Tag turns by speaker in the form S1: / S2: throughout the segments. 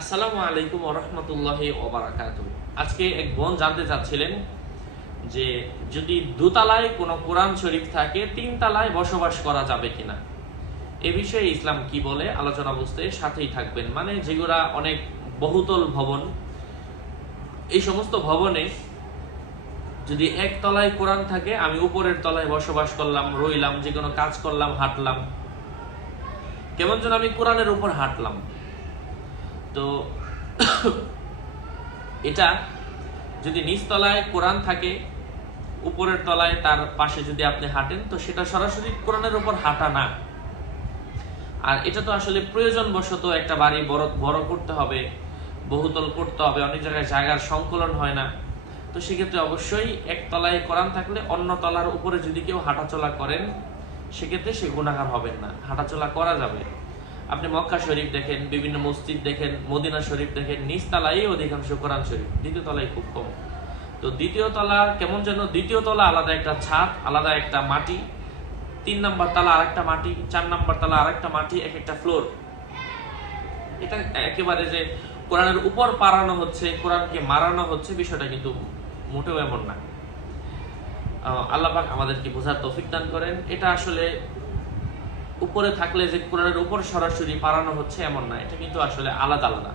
S1: আসসালামু আলাইকুম রহমতুল্লাহ ওবরাকাত আজকে এক বোন জানতে চাচ্ছিলেন যে যদি দোতলায় কোনো কোরআন শরীফ থাকে তিন তালায় বসবাস করা যাবে কিনা? এ বিষয়ে ইসলাম কি বলে? আলোচনা বুঝতে সাথেই থাকবেন। মানে যেগুলা অনেক বহুতল ভবন, এই সমস্ত ভবনে যদি এক তলায় কোরআন থাকে, আমি উপরের তলায় বসবাস করলাম, রইলাম, যে কোনো কাজ করলাম, হাঁটলাম। কেমন যেন আমি কোরআনের উপর হাঁটলাম। তো এটা যদি নিচতলায় কোরআন থাকে, উপরের তলায় তার পাশে যদি আপনি হাঁটেন, তো সেটা সরাসরি কোরআনের উপর হাঁটা না। আর এটা তো আসলে প্রয়োজন বশত একটা বাড়ি বড় বড় করতে হবে, বহুতল করতে হবে, অনেক জায়গায় জায়গার সংকলন হয় না। তো সেক্ষেত্রে অবশ্যই এক তলায় কোরআন থাকলে অন্য তলার উপরে যদি কেউ হাঁটাচলা করেন, সেক্ষেত্রে সে গুণাগার হবেন না, হাঁটাচলা করা যাবে। আপনি মক্কা শরীফ দেখেন, বিভিন্ন মসজিদ দেখেন, মদিনা শরীফ দেখেন, নিচ তলায় অধিকাংশ কোরআন শরীফ। দ্বিতীয় তলায় খুব কম। তো দ্বিতীয় তলার কেমন যেন দ্বিতীয় তলা আলাদা একটা ছাদ, আলাদা একটা মাটি, তিন নাম্বার তলা আরেকটা মাটি, চার নাম্বার তলা আরেকটা মাটি, এক একটা ফ্লোর। এটা একেবারে যে কোরআনের উপর পারানো হচ্ছে, কোরআনকে মারানো হচ্ছে, বিষয়টা কিন্তু মোটেও এমন না। আল্লাহ আমাদেরকে বোঝার তৌফিক দান করেন। এটা আসলে উপরে থাকলে যে কোরআনের উপর সরাসরি পারানো হচ্ছে এমন না, এটা কিন্তু আসলে আলাদা আলাদা।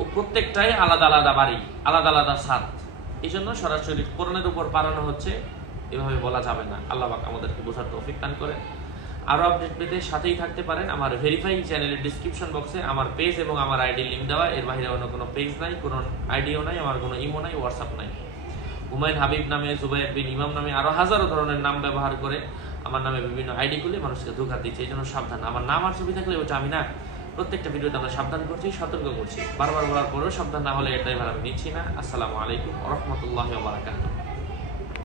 S1: ও প্রত্যেকটাই আলাদা আলাদা বাড়ি, আলাদা আলাদা ছাদ এই জন্য সরাসরি কোরআনের উপর পারানো হচ্ছে, এভাবে বলা যাবে না। আল্লাহ পাক আমাদেরকে বোঝার তৌফিক দান করেন। আরও আপডেট পেতে সাথেই থাকতে পারেন আমার ভেরিফাই চ্যানেলের ডিসক্রিপশন বক্সে আমার পেজ এবং আমার আইডি লিঙ্ক দেওয়া। এর বাইরে অন্য কোনো পেজ নাই, কোনো আইডিও নাই, আমার কোনো ইমো নাই হোয়াটসঅ্যাপ নাই। হুমায়ুন হাবিব নামে, জুবাইর বিন ইমাম নামে আরও হাজারো ধরনের নাম ব্যবহার করে আমার নামে বিভিন্ন আইডি খুলে মানুষকে ধোকা দিচ্ছে, এই জন্য সাবধান। আমার নাম আর ছবি থাকলে ওটা আমি না, প্রত্যেকটা ভিডিওতে আমরা সাবধান করছি, সতর্ক করছি। বারবার বলার পরেও সাবধান না হলে এটাই আমি নিচ্ছি না। আসসালামু আলাইকুম রহমতুল্লাহ বারাকাতুহ।